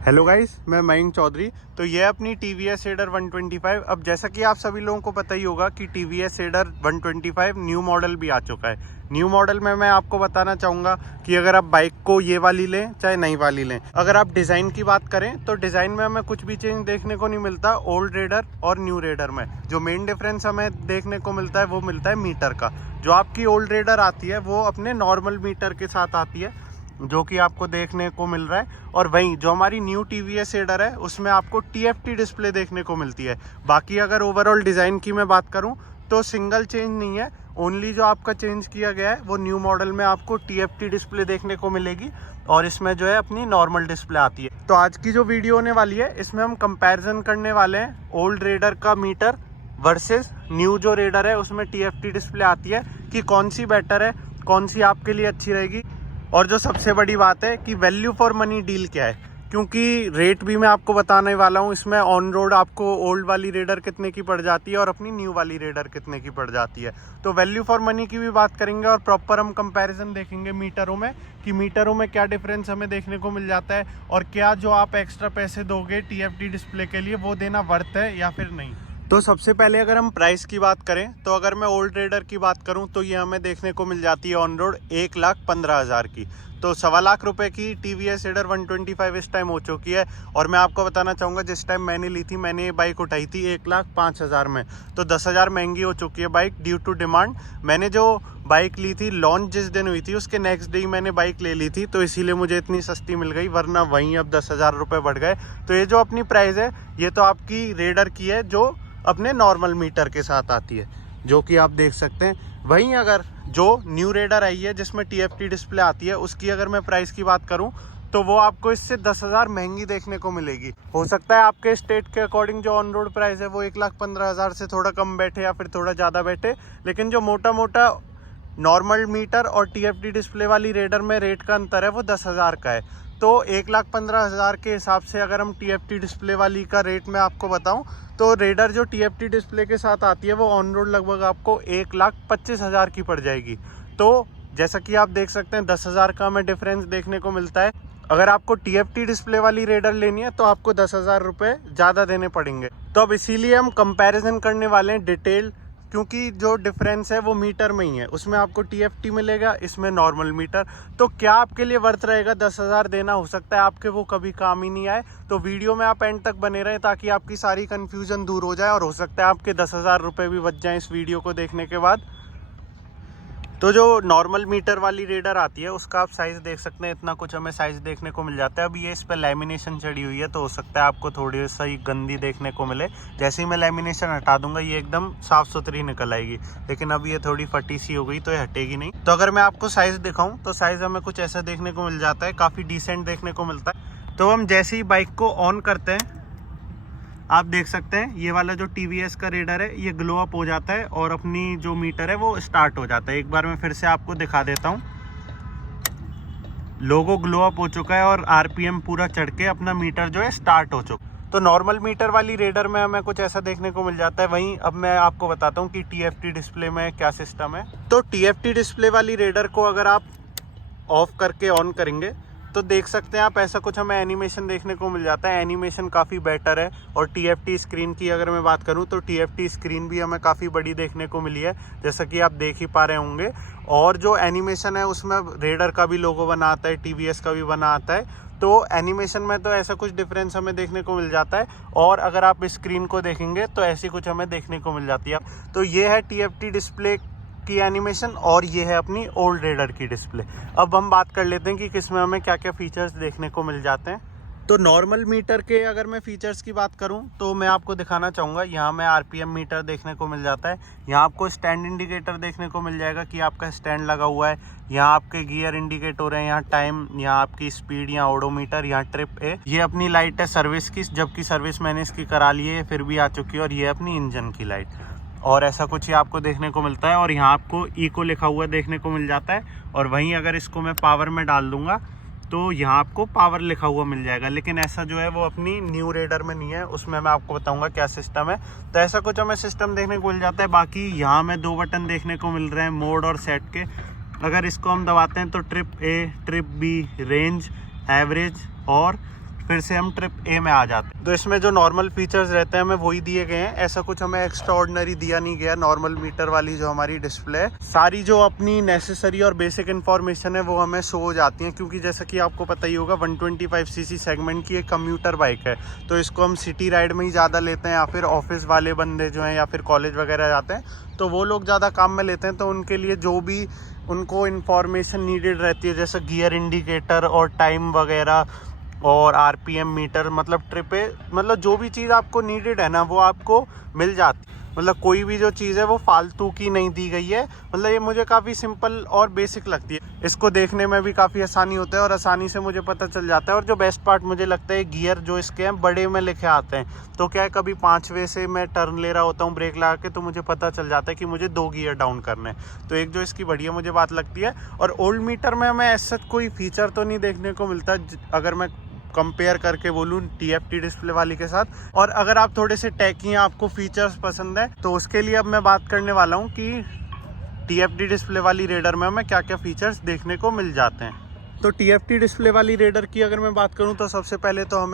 Hello guys, मैं मयंक चौधरी। तो ये अपनी TVS रेडर 125। अब जैसा कि आप सभी लोगों को पता ही होगा कि TVS रेडर 125 न्यू मॉडल भी आ चुका है। न्यू मॉडल में मैं आपको बताना चाहूँगा कि अगर आप बाइक को ये वाली लें चाहे नई वाली लें, अगर आप डिज़ाइन की बात करें तो डिज़ाइन में हमें कुछ भी चेंज देखने को नहीं मिलता ओल्ड रेडर और न्यू रेडर में। जो मेन डिफरेंस हमें देखने को मिलता है वो मिलता है मीटर का। जो आपकी ओल्ड रेडर आती है वो अपने नॉर्मल मीटर के साथ आती है, जो कि आपको देखने को मिल रहा है। और वहीं जो हमारी न्यू TVS रेडर है उसमें आपको TFT डिस्प्ले देखने को मिलती है। बाकी अगर ओवरऑल डिज़ाइन की मैं बात करूं तो सिंगल चेंज नहीं है, ओनली जो आपका चेंज किया गया है वो न्यू मॉडल में आपको TFT डिस्प्ले देखने को मिलेगी और इसमें जो है अपनी नॉर्मल डिस्प्ले आती है। तो आज की जो वीडियो होने वाली है इसमें हम कंपैरिजन करने वाले हैं ओल्ड रेडर का मीटर वर्सेस न्यू जो रेडर है उसमें TFT डिस्प्ले आती है, कि कौन सी बेटर है, कौन सी आपके लिए अच्छी रहेगी। और जो सबसे बड़ी बात है कि वैल्यू फॉर मनी डील क्या है, क्योंकि रेट भी मैं आपको बताने वाला हूँ। इसमें ऑन रोड आपको ओल्ड वाली रेडर कितने की पड़ जाती है और अपनी न्यू वाली रेडर कितने की पड़ जाती है। तो वैल्यू फॉर मनी की भी बात करेंगे और प्रॉपर हम कंपैरिजन देखेंगे मीटरों में, कि मीटरों में क्या डिफरेंस हमें देखने को मिल जाता है और क्या जो आप एक्स्ट्रा पैसे दोगे TFT डिस्प्ले के लिए वो देना वर्थ है या फिर नहीं। तो सबसे पहले अगर हम प्राइस की बात करें तो अगर मैं ओल्ड रेडर की बात करूं तो ये हमें देखने को मिल जाती है ऑन रोड 1,15,000 की। तो 1,25,000 रुपये की TVS रेडर 125 इस टाइम हो चुकी है। और मैं आपको बताना चाहूँगा जिस टाइम मैंने ली थी, मैंने ये बाइक उठाई थी 1,05,000 में। तो 10,000 महंगी हो चुकी है बाइक ड्यू टू डिमांड। मैंने जो बाइक ली थी लॉन्च जिस दिन हुई थी उसके नेक्स्ट डे ही मैंने बाइक ले ली थी, तो इसीलिए मुझे इतनी सस्ती मिल गई, वरना वहीं अब 10,000 रुपये बढ़ गए। तो ये जो अपनी प्राइस है ये तो आपकी रेडर की है जो अपने नॉर्मल मीटर के साथ आती है, जो कि आप देख सकते हैं। वहीं अगर जो न्यू रेडर आई है जिसमें TFT डिस्प्ले आती है उसकी अगर मैं प्राइस की बात करूं तो वो आपको इससे 10,000 महंगी देखने को मिलेगी। हो सकता है आपके स्टेट के अकॉर्डिंग जो ऑन रोड प्राइस है वो 1,15,000 से थोड़ा कम बैठे या फिर थोड़ा ज़्यादा बैठे, लेकिन जो मोटा मोटा नॉर्मल मीटर और TFT डिस्प्ले वाली रेडर में रेट का अंतर है वो 10,000 का है। तो 1,15,000 के हिसाब से अगर हम TFT डिस्प्ले वाली का रेट मैं आपको बताऊं तो रेडर जो TFT डिस्प्ले के साथ आती है वो ऑन रोड लगभग आपको 1,25,000 की पड़ जाएगी। तो जैसा कि आप देख सकते हैं 10,000 का हमें डिफरेंस देखने को मिलता है। अगर आपको TFT डिस्प्ले वाली रेडर लेनी है तो आपको 10,000 रुपये ज़्यादा देने पड़ेंगे। तो अब इसीलिए हम कंपैरिजन करने वाले हैं डिटेल, क्योंकि जो डिफरेंस है वो मीटर में ही है। उसमें आपको TFT मिलेगा, इसमें नॉर्मल मीटर। तो क्या आपके लिए वर्थ रहेगा 10,000 देना? हो सकता है आपके वो कभी काम ही नहीं आए। तो वीडियो में आप एंड तक बने रहें ताकि आपकी सारी कन्फ्यूजन दूर हो जाए और हो सकता है आपके 10,000 रुपये भी बच जाएं इस वीडियो को देखने के बाद। तो जो नॉर्मल मीटर वाली रेडर आती है उसका आप साइज़ देख सकते हैं, इतना कुछ हमें साइज़ देखने को मिल जाता है। अब ये इस पर लैमिनेशन चढ़ी हुई है तो हो सकता है आपको थोड़ी सी गंदी देखने को मिले। जैसे ही मैं लैमिनेशन हटा दूंगा ये एकदम साफ़ सुथरी निकल आएगी, लेकिन अब ये थोड़ी फटी सी हो गई तो ये हटेगी नहीं। तो अगर मैं आपको साइज़ दिखाऊँ तो साइज़ हमें कुछ ऐसा देखने को मिल जाता है, काफ़ी डिसेंट देखने को मिलता है। तो हम जैसे ही बाइक को ऑन करते हैं आप देख सकते हैं ये वाला जो TVS का रेडर है ये ग्लो अप हो जाता है और अपनी जो मीटर है वो स्टार्ट हो जाता है। एक बार मैं फिर से आपको दिखा देता हूँ, लोगो ग्लो अप हो चुका है और RPM पूरा चढ़ के अपना मीटर जो है स्टार्ट हो चुका है। तो नॉर्मल मीटर वाली रेडर में हमें कुछ ऐसा देखने को मिल जाता है। वहीं अब मैं आपको बताता हूँ कि TFT डिस्प्ले में क्या सिस्टम है। तो TFT डिस्प्ले वाली रेडर को अगर आप ऑफ करके ऑन करेंगे तो देख सकते हैं आप ऐसा कुछ हमें एनिमेशन देखने को मिल जाता है। एनिमेशन काफ़ी बेटर है। और TFT स्क्रीन की अगर मैं बात करूं तो TFT स्क्रीन भी हमें काफ़ी बड़ी देखने को मिली है, जैसा कि आप देख ही पा रहे होंगे। और जो एनिमेशन है उसमें रेडर का भी लोगो बना आता है, TVS का भी बना आता है। तो एनिमेशन में तो ऐसा कुछ डिफरेंस हमें देखने को मिल जाता है। और अगर आप स्क्रीन को देखेंगे तो ऐसी कुछ हमें देखने को मिल जाती है। तो ये है TFT डिस्प्ले की एनिमेशन और ये है अपनी ओल्ड रेडर की डिस्प्ले। अब हम बात कर लेते हैं कि किसमें हमें क्या क्या फीचर्स देखने को मिल जाते हैं। तो नॉर्मल मीटर के अगर मैं फीचर्स की बात करूं तो मैं आपको दिखाना चाहूँगा, यहाँ में RPM मीटर देखने को मिल जाता है। यहाँ आपको स्टैंड इंडिकेटर देखने को मिल जाएगा कि आपका स्टैंड लगा हुआ है। यहाँ आपके गियर इंडिकेट हो रहे हैं, यहाँ टाइम, यहाँ आपकी स्पीड, यहाँ ओडोमीटर, यहाँ ट्रिप है। ये अपनी लाइट है सर्विस की, जबकि सर्विस मैंने इसकी करा ली है फिर भी आ चुकी है। और ये अपनी इंजन की लाइट और ऐसा कुछ ही आपको देखने को मिलता है। और यहाँ आपको इको लिखा हुआ देखने को मिल जाता है। और वहीं अगर इसको मैं पावर में डाल दूंगा तो यहाँ आपको पावर लिखा हुआ मिल जाएगा, लेकिन ऐसा जो है वो अपनी न्यू रेडर में नहीं है। उसमें मैं आपको बताऊंगा क्या सिस्टम है। तो ऐसा कुछ हमें सिस्टम देखने को मिल जाता है। बाकी यहाँ में 2 बटन देखने को मिल रहे हैं मोड और सेट के। अगर इसको हम दबाते हैं तो trip A, trip B, range, average और फिर से हम ट्रिप ए में आ जाते हैं। तो इसमें जो नॉर्मल फीचर्स रहते हैं हमें वही दिए गए हैं, ऐसा कुछ हमें एक्स्ट्रा ऑर्डिनरी दिया नहीं गया। नॉर्मल मीटर वाली जो हमारी डिस्प्ले है, सारी जो अपनी नेसेसरी और बेसिक इन्फॉर्मेशन है वो हमें शो हो जाती है। क्योंकि जैसा कि आपको पता ही होगा 125cc सेगमेंट की एक कम्यूटर बाइक है, तो इसको हम सिटी राइड में ही ज़्यादा लेते हैं, या फिर ऑफिस वाले बंदे जो हैं या फिर कॉलेज वगैरह जाते हैं तो वो लोग ज़्यादा काम में लेते हैं। तो उनके लिए जो भी उनको इन्फॉर्मेशन नीडेड रहती है, जैसे गियर इंडिकेटर और टाइम वगैरह और आरपीएम मीटर, मतलब ट्रिपे, मतलब जो भी चीज़ आपको नीडेड है ना वो आपको मिल जाती है। मतलब कोई भी जो चीज़ है वो फालतू की नहीं दी गई है। मतलब ये मुझे काफ़ी सिंपल और बेसिक लगती है, इसको देखने में भी काफ़ी आसानी होता है और आसानी से मुझे पता चल जाता है। और जो बेस्ट पार्ट मुझे लगता है, गियर जो इसके हैं बड़े में लिखे आते हैं, तो क्या है कभी 5वें से मैं टर्न ले रहा होता हूँ ब्रेक लगा के, तो मुझे पता चल जाता है कि मुझे 2 गियर डाउन करने हैं। तो एक जो इसकी बढ़िया मुझे बात लगती है। और ओल्ड मीटर में हमें ऐसा कोई फीचर तो नहीं देखने को मिलता अगर मैं कंपेयर करके बोलूँ TFT डिस्प्ले वाली के साथ। और अगर आप थोड़े से टेकी, आपको फीचर्स पसंद है, तो उसके लिए अब मैं बात करने वाला हूँ कि TFT डिस्प्ले वाली रेडर में हमें क्या क्या फीचर्स देखने को मिल जाते हैं। तो TFT डिस्प्ले वाली रेडर की अगर मैं बात करूँ तो सबसे पहले तो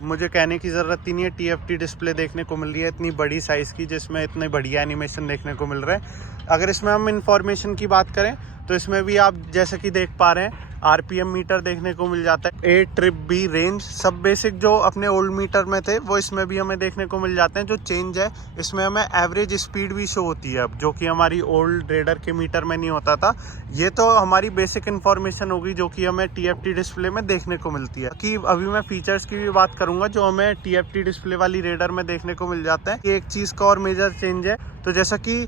मुझे कहने की ज़रूरत ही नहीं है, TFT डिस्प्ले देखने को मिल रही है इतनी बड़ी साइज़ की, जिसमें इतने बढ़िया एनिमेशन देखने को मिल रहा है। अगर इसमें हम इंफॉर्मेशन की बात करें तो इसमें भी आप जैसे कि देख पा रहे हैं आरपीएम मीटर देखने को मिल जाता है, ए ट्रिप बी रेंज, सब बेसिक जो अपने ओल्ड मीटर में थे वो इसमें भी हमें देखने को मिल जाते हैं। जो चेंज है इसमें हमें एवरेज स्पीड भी शो होती है अब, जो कि हमारी ओल्ड रेडर के मीटर में नहीं होता था। ये तो हमारी बेसिक इन्फॉर्मेशन होगी जो कि हमें TFT डिस्प्ले में देखने को मिलती है। कि अभी मैं फीचर्स की भी बात करूंगा जो हमें TFT डिस्प्ले वाली रेडर में देखने को मिल जाता है। एक चीज़ का और मेजर चेंज है, तो जैसा कि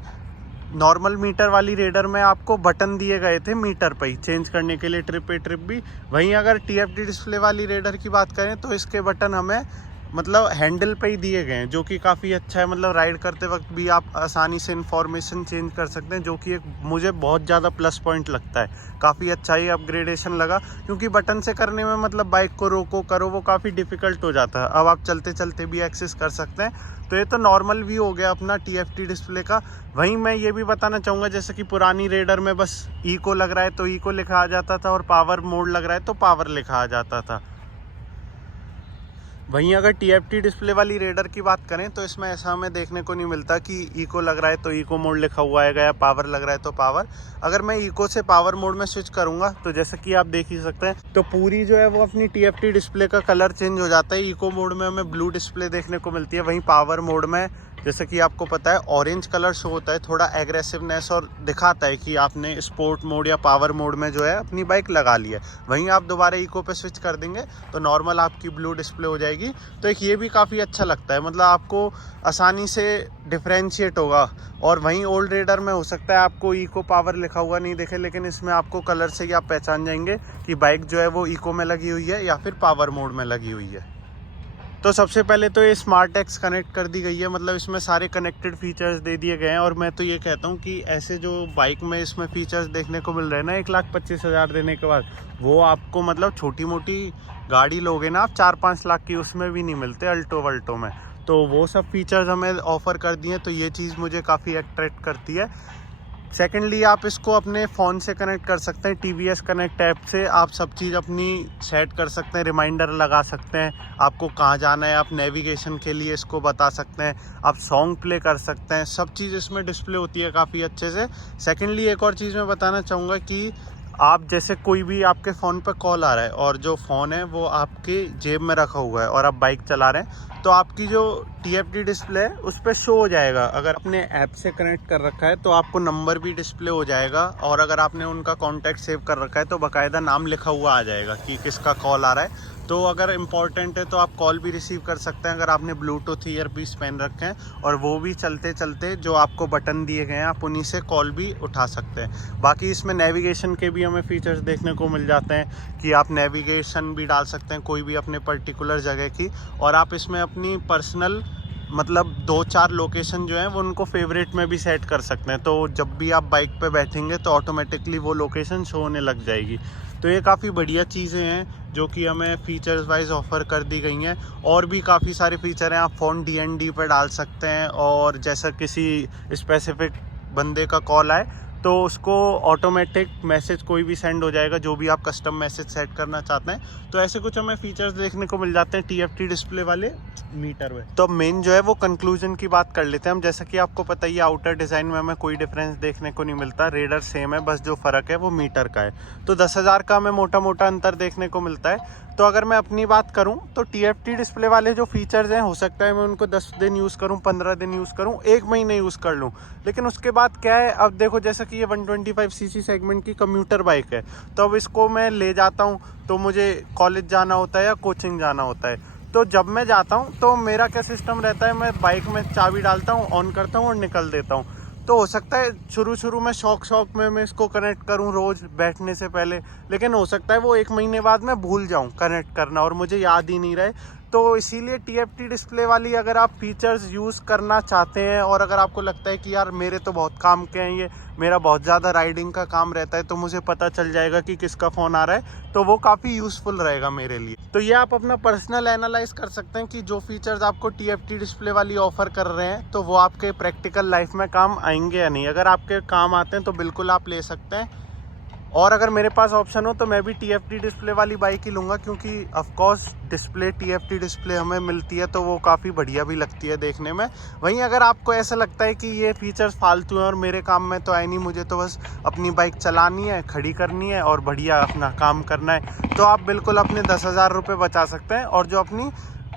नॉर्मल मीटर वाली रेडर में आपको बटन दिए गए थे मीटर पर ही चेंज करने के लिए, ट्रिप ए ट्रिप भी, वहीं अगर TFT डिस्प्ले वाली रेडर की बात करें तो इसके बटन हमें मतलब हैंडल पे ही दिए गए हैं, जो कि काफ़ी अच्छा है। मतलब राइड करते वक्त भी आप आसानी से इन्फॉर्मेशन चेंज कर सकते हैं, जो कि एक मुझे बहुत ज़्यादा प्लस पॉइंट लगता है। काफ़ी अच्छा ही अपग्रेडेशन लगा, क्योंकि बटन से करने में मतलब बाइक को रोको करो वो काफ़ी डिफ़िकल्ट हो जाता है। अब आप चलते चलते भी एक्सेस कर सकते हैं। तो ये तो नॉर्मल व्यू हो गया अपना TFT डिस्प्ले का। वहीं मैं ये भी बताना चाहूँगा, जैसे कि पुरानी रेडर में बस इको लग रहा है तो इको लिखा आ जाता था, और पावर मोड लग रहा है तो पावर लिखा आ जाता था। वहीं अगर TFT डिस्प्ले वाली रेडर की बात करें तो इसमें ऐसा हमें देखने को नहीं मिलता कि इको लग रहा है तो इको मोड लिखा हुआ है, या पावर लग रहा है तो पावर। अगर मैं इको से पावर मोड में स्विच करूंगा तो जैसा कि आप देख ही सकते हैं, तो पूरी जो है वो अपनी TFT डिस्प्ले का कलर चेंज हो जाता है। इको मोड में हमें ब्लू डिस्प्ले देखने को मिलती है, वहीं पावर मोड में जैसे कि आपको पता है ऑरेंज कलर शो होता है, थोड़ा एग्रेसिवनेस और दिखाता है कि आपने स्पोर्ट मोड या पावर मोड में जो है अपनी बाइक लगा ली है। वहीं आप दोबारा इको पे स्विच कर देंगे तो नॉर्मल आपकी ब्लू डिस्प्ले हो जाएगी। तो एक ये भी काफ़ी अच्छा लगता है, मतलब आपको आसानी से डिफ्रेंशिएट होगा। और वहीं ओल्ड रेडर में हो सकता है आपको इको पावर लिखा हुआ नहीं दिखे, लेकिन इसमें आपको कलर से ही आप पहचान जाएंगे कि बाइक जो है वो इको में लगी हुई है या फिर पावर मोड में लगी हुई है। तो सबसे पहले तो ये स्मार्ट टैग्स कनेक्ट कर दी गई है, मतलब इसमें सारे कनेक्टेड फीचर्स दे दिए गए हैं। और मैं तो ये कहता हूँ कि ऐसे जो बाइक में इसमें फीचर्स देखने को मिल रहे हैं ना 1,25,000 देने के बाद, वो आपको मतलब छोटी मोटी गाड़ी लोगे ना आप 4-5 लाख की, उसमें भी नहीं मिलते अल्टो वल्टो में। तो वो सब फीचर्स हमें ऑफ़र कर दिए, तो ये चीज़ मुझे काफ़ी अट्रैक्ट करती है। सेकेंडली आप इसको अपने फ़ोन से कनेक्ट कर सकते हैं, TVS कनेक्ट ऐप से आप सब चीज़ अपनी सेट कर सकते हैं, रिमाइंडर लगा सकते हैं, आपको कहाँ जाना है, आप नेविगेशन के लिए इसको बता सकते हैं, आप सॉन्ग प्ले कर सकते हैं, सब चीज़ इसमें डिस्प्ले होती है काफ़ी अच्छे से। सेकेंडली एक और चीज़ मैं बताना चाहूँगा कि आप जैसे कोई भी आपके फ़ोन पर कॉल आ रहा है और जो फ़ोन है वो आपके जेब में रखा हुआ है और आप बाइक चला रहे हैं, तो आपकी जो TFT डिस्प्ले है उस पर शो हो जाएगा। अगर आपने ऐप से कनेक्ट कर रखा है तो आपको नंबर भी डिस्प्ले हो जाएगा, और अगर आपने उनका कॉन्टैक्ट सेव कर रखा है तो बाकायदा नाम लिखा हुआ आ जाएगा कि किसका कॉल आ रहा है। तो अगर इम्पॉर्टेंट है तो आप कॉल भी रिसीव कर सकते हैं अगर आपने ब्लूटूथ ईयरपीस पहन रखे हैं, और वो भी चलते चलते जो आपको बटन दिए गए हैं आप उन्हीं से कॉल भी उठा सकते हैं। बाकी इसमें नेविगेशन के भी हमें फीचर्स देखने को मिल जाते हैं कि आप नेविगेशन भी डाल सकते हैं कोई भी अपने पर्टिकुलर जगह की, और आप इसमें अपनी पर्सनल मतलब 2-4 लोकेशन जो हैं वो उनको फेवरेट में भी सेट कर सकते हैं। तो जब भी आप बाइक पे बैठेंगे तो ऑटोमेटिकली वो लोकेशन शो होने लग जाएगी। तो ये काफ़ी बढ़िया चीज़ें हैं जो कि हमें फीचर्स वाइज ऑफ़र कर दी गई हैं। और भी काफ़ी सारे फीचर हैं, आप फ़ोन DND पर डाल सकते हैं, और जैसा किसी स्पेसिफिक बंदे का कॉल आए तो उसको ऑटोमेटिक मैसेज कोई भी सेंड हो जाएगा, जो भी आप कस्टम मैसेज सेट करना चाहते हैं। तो ऐसे कुछ हमें फीचर्स देखने को मिल जाते हैं TFT डिस्प्ले वाले मीटर में। तो मेन जो है वो कंक्लूजन की बात कर लेते हैं हम। जैसा कि आपको पता ही है, आउटर डिज़ाइन में हमें कोई डिफरेंस देखने को नहीं मिलता, रेडर सेम है, बस जो फ़र्क है वो मीटर का है। तो 10,000 का हमें मोटा मोटा अंतर देखने को मिलता है। तो अगर मैं अपनी बात करूं तो TFT डिस्प्ले वाले जो फीचर्स हैं, हो सकता है मैं उनको 10 दिन यूज़ करूं, 15 दिन यूज़ करूं, 1 महीने यूज़ कर लूं, लेकिन उसके बाद क्या है, अब देखो जैसा कि ये 125cc सेगमेंट की कम्यूटर बाइक है, तो अब इसको मैं ले जाता हूं तो मुझे कॉलेज जाना होता है या कोचिंग जाना होता है। तो जब मैं जाता हूं तो मेरा क्या सिस्टम रहता है, मैं बाइक में चाबी डालता हूँ, ऑन करता हूँ और निकल देता हूँ। तो हो सकता है शुरू में शौक में मैं इसको कनेक्ट करूं रोज़ बैठने से पहले, लेकिन हो सकता है वो 1 महीने बाद मैं भूल जाऊं कनेक्ट करना और मुझे याद ही नहीं रहे। तो इसीलिए TFT डिस्प्ले वाली अगर आप फीचर्स यूज़ करना चाहते हैं और अगर आपको लगता है कि यार मेरे तो बहुत काम के हैं, ये मेरा बहुत ज़्यादा राइडिंग का काम रहता है, तो मुझे पता चल जाएगा कि किसका फ़ोन आ रहा है, तो वो काफ़ी यूज़फुल रहेगा मेरे लिए। तो ये आप अपना पर्सनल एनालाइज कर सकते हैं कि जो फीचर्स आपको TFT डिस्प्ले वाली ऑफ़र कर रहे हैं, तो वो आपके प्रैक्टिकल लाइफ में काम आएंगे या नहीं। अगर आपके काम आते हैं तो बिल्कुल आप ले सकते हैं, और अगर मेरे पास ऑप्शन हो तो मैं भी TFT डिस्प्ले वाली बाइक ही लूँगा, क्योंकि ऑफकोर्स डिस्प्ले TFT डिस्प्ले हमें मिलती है तो वो काफ़ी बढ़िया भी लगती है देखने में। वहीं अगर आपको ऐसा लगता है कि ये फीचर्स फालतू हैं और मेरे काम में तो आए नहीं, मुझे तो बस अपनी बाइक चलानी है, खड़ी करनी है और बढ़िया अपना काम करना है, तो आप बिल्कुल अपने 10,000 रुपये बचा सकते हैं और जो अपनी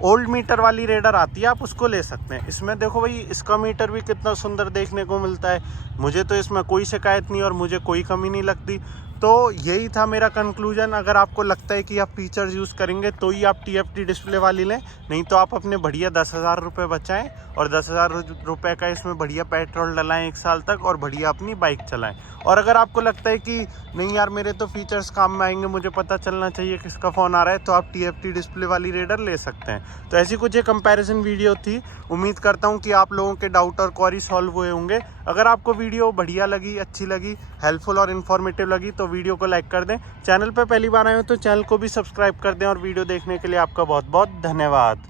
ओल्ड मीटर वाली रेडर आती है आप उसको ले सकते हैं। इसमें देखो भाई, इसका मीटर भी कितना सुंदर देखने को मिलता है, मुझे तो इसमें कोई शिकायत नहीं और मुझे कोई कमी नहीं लगती। तो यही था मेरा कंक्लूजन। अगर आपको लगता है कि आप फीचर्स यूज़ करेंगे तो ही आप TFT डिस्प्ले वाली लें, नहीं तो आप अपने बढ़िया 10,000 रुपये बचाएं और 10,000 रुपये का इसमें बढ़िया पेट्रोल डलाएं 1 साल तक और बढ़िया अपनी बाइक चलाएं। और अगर आपको लगता है कि नहीं यार मेरे तो फीचर्स काम में आएंगे, मुझे पता चलना चाहिए किसका फ़ोन आ रहा है, तो आप TFT डिस्प्ले वाली रेडर ले सकते हैं। तो ऐसी कुछ ये कंपैरिजन वीडियो थी। उम्मीद करता हूँ कि आप लोगों के डाउट और क्वेरी सॉल्व हुए होंगे। अगर आपको वीडियो बढ़िया लगी, अच्छी लगी, हेल्पफुल और इन्फॉर्मेटिव लगी तो वीडियो को लाइक कर दें। चैनल पर पहली बार आए हो तो चैनल को भी सब्सक्राइब कर दें और वीडियो देखने के लिए आपका बहुत बहुत धन्यवाद।